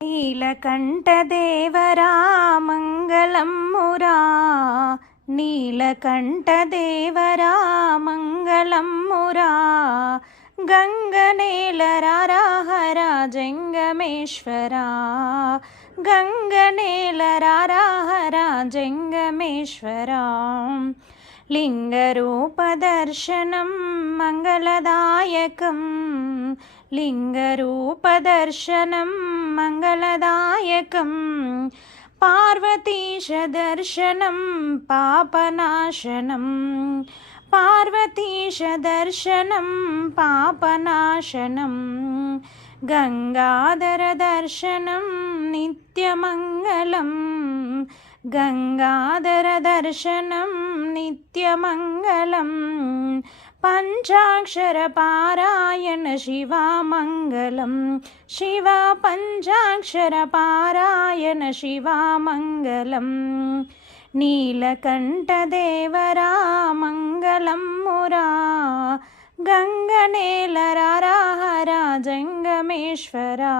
నీలకంఠదేవరా మంగళమ్మురా, నీలకంఠదేవరా మంగళమ్మురా, గంగనేలరారాహరా జంగమేశ్వరా, గంగనేలరారాహరా జంగమేశ్వరా. లింగరూపదర్శనం మంగళదాయకం, లింగరూపదర్శనం మంగళదాయకం, పార్వతీశదర్శనం పాపనాశనం, పార్వతీశదర్శనం పాపనాశనం, గంగాధరదర్శనం నిత్యమంగళం, గంగాధరదర్శనం నిత్యమంగళం, పంచాక్షరపారాయణ శివామంగళం, శివ పంచాక్షరపారాయణ శివామంగళం. నీలకంఠదేవరా మంగళమ్మురా, గంగనేలరారాహరా జంగమేశ్వరా.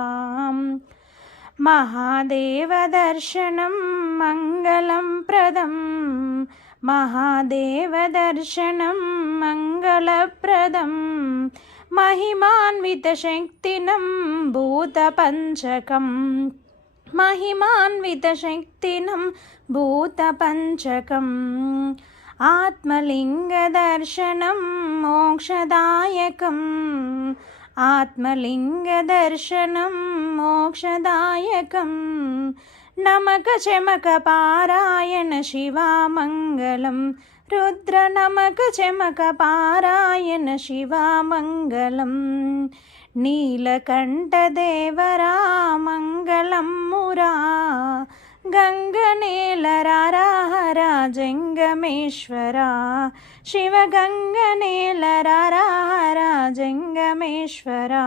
మహాదేవదర్శనం మంగళం ప్రదం, మహాదేవదర్శనం మంగళప్రదం, మహిమాన్వితశక్తినం భూతపంచకం, మహిమాన్వితశక్తినం భూతపంచకం, ఆత్మలింగదర్శనం మోక్షదాయకం, ఆత్మలింగదర్శనం మోక్షదాయకం, నమక చమక పారాయణ శివామంగళం, రుద్ర నమక చమక పారాయణ శివామంగళం. నీలకంఠదేవరా మంగళమ్మురా, గంగనేలరారాహరా జంగమేశ్వరా, శివ గంగనేలరారాహరా జంగమేశ్వరా.